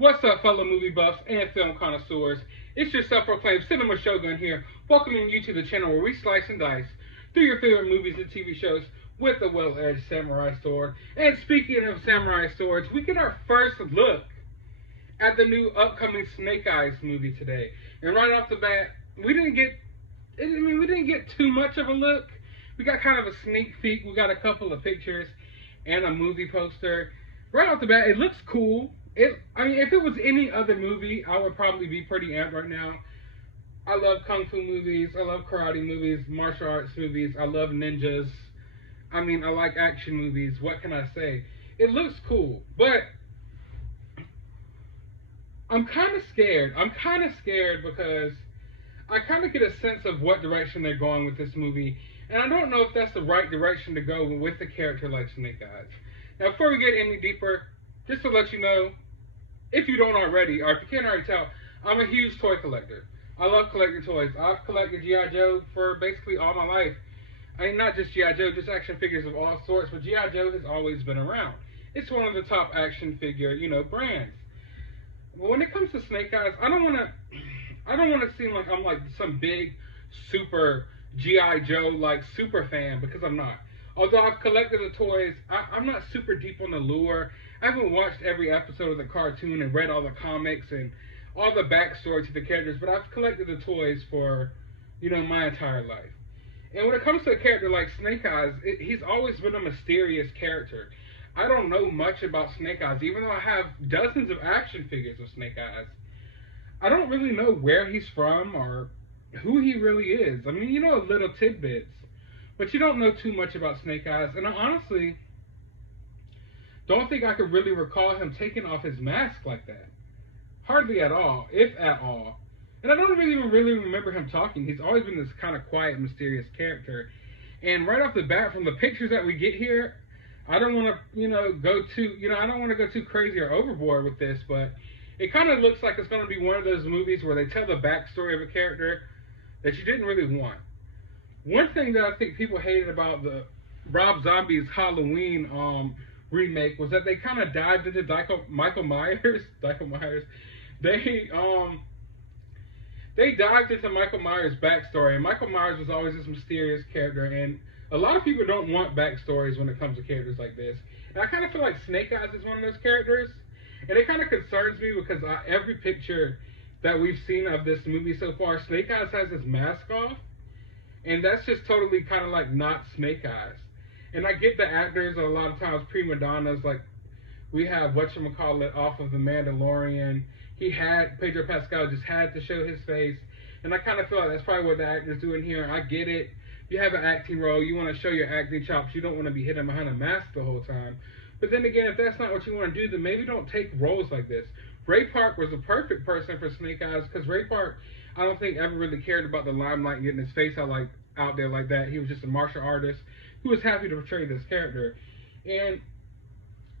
What's up, fellow movie buffs and film connoisseurs? It's your self-proclaimed Cinema Shogun here, welcoming you to the channel where we slice and dice through your favorite movies and TV shows with a well-edged samurai sword. And speaking of samurai swords, we get our first look at the new upcoming Snake Eyes movie today. And right off the bat, we didn't get too much of a look. We got kind of a sneak peek. We got a couple of pictures and a movie poster. Right off the bat, it looks cool. If it was any other movie, I would probably be pretty amped right now. I love kung fu movies. I love karate movies, martial arts movies. I love ninjas. I like action movies. What can I say? It looks cool, but I'm kind of scared. I'm kind of scared because I kind of get a sense of what direction they're going with this movie, and I don't know if that's the right direction to go with a character like Snake Eyes. Now, before we get any deeper, just to let you know, if you don't already, or if you can't already tell, I'm a huge toy collector. I love collecting toys. I've collected G.I. Joe for basically all my life. Not just G.I. Joe, just action figures of all sorts, but G.I. Joe has always been around. It's one of the top action figure, brands. But when it comes to Snake Eyes, I don't want to seem like I'm like some big, super G.I. Joe like super fan, because I'm not. Although I've collected the toys, I'm not super deep on the lore. I haven't watched every episode of the cartoon and read all the comics and all the backstory to the characters, but I've collected the toys for, my entire life. And when it comes to a character like Snake Eyes, he's always been a mysterious character. I don't know much about Snake Eyes, even though I have dozens of action figures of Snake Eyes. I don't really know where he's from or who he really is. Little tidbits, but you don't know too much about Snake Eyes. And I honestly don't think I could really recall him taking off his mask like that. Hardly at all, if at all. And I don't really remember him talking. He's always been this kind of quiet, mysterious character. And right off the bat, from the pictures that we get here, I don't want to, I don't want to go too crazy or overboard with this, but it kind of looks like it's going to be one of those movies where they tell the backstory of a character that you didn't really want. One thing that I think people hated about the Rob Zombie's Halloween remake was that they kind of dived into Michael Myers. They dived into Michael Myers' backstory, and Michael Myers was always this mysterious character, and a lot of people don't want backstories when it comes to characters like this. And I kind of feel like Snake Eyes is one of those characters, and it kind of concerns me because every picture that we've seen of this movie so far, Snake Eyes has his mask off, and that's just totally kind of like not Snake Eyes. And I get the actors are a lot of times prima donnas, like we have whatchamacallit off of The Mandalorian. Pedro Pascal just had to show his face, and I kind of feel like that's probably what the actor's doing here. I get it. You have an acting role, you want to show your acting chops, you don't want to be hidden behind a mask the whole time. But then again, if that's not what you want to do, then maybe don't take roles like this. Ray Park was the perfect person for Snake Eyes, because Ray Park, I don't think ever really cared about the limelight and getting his face out there like that. He was just a martial artist who was happy to portray this character. And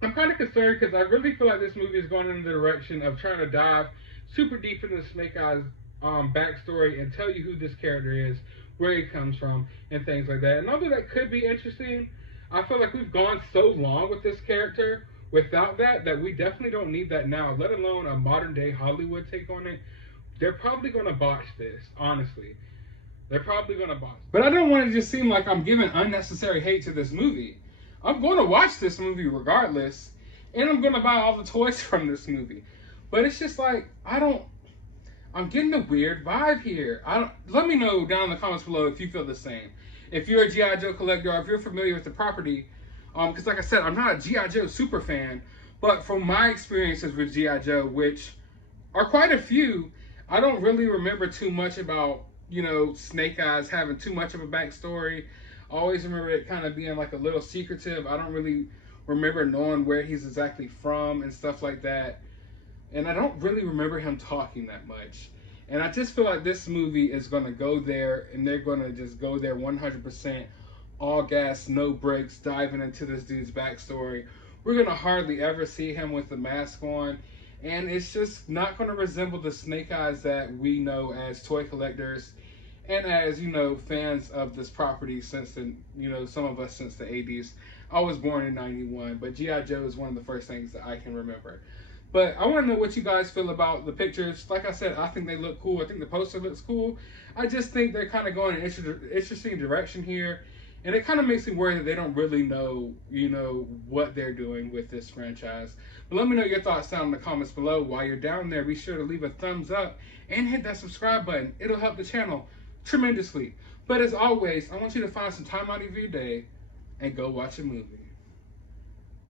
I'm kind of concerned because I really feel like this movie is going in the direction of trying to dive super deep into Snake Eyes' backstory and tell you who this character is, where he comes from, and things like that. And although that could be interesting, I feel like we've gone so long with this character without that we definitely don't need that now, let alone a modern-day Hollywood take on it. They're probably going to botch this, honestly. They're probably going to botch it. But I don't want to just seem like I'm giving unnecessary hate to this movie. I'm going to watch this movie regardless, and I'm going to buy all the toys from this movie. But it's just like, I'm getting a weird vibe here. Let me know down in the comments below if you feel the same. If you're a G.I. Joe collector, or if you're familiar with the property, because like I said, I'm not a G.I. Joe super fan, but from my experiences with G.I. Joe, which are quite a few, I don't really remember too much about, Snake Eyes having too much of a backstory. I always remember it kind of being like a little secretive. I don't really remember knowing where he's exactly from and stuff like that. And I don't really remember him talking that much. And I just feel like this movie is going to go there, and they're going to just go there 100%, all gas, no brakes, diving into this dude's backstory. We're going to hardly ever see him with the mask on. And it's just not going to resemble the Snake Eyes that we know as toy collectors and as, fans of this property since the, some of us since the 80s. I was born in 91, but G.I. Joe is one of the first things that I can remember. But I want to know what you guys feel about the pictures. Like I said, I think they look cool. I think the poster looks cool. I just think they're kind of going in an interesting direction here. And it kind of makes me worry that they don't really know, what they're doing with this franchise. But let me know your thoughts down in the comments below. While you're down there, be sure to leave a thumbs up and hit that subscribe button. It'll help the channel tremendously. But as always, I want you to find some time out of your day and go watch a movie.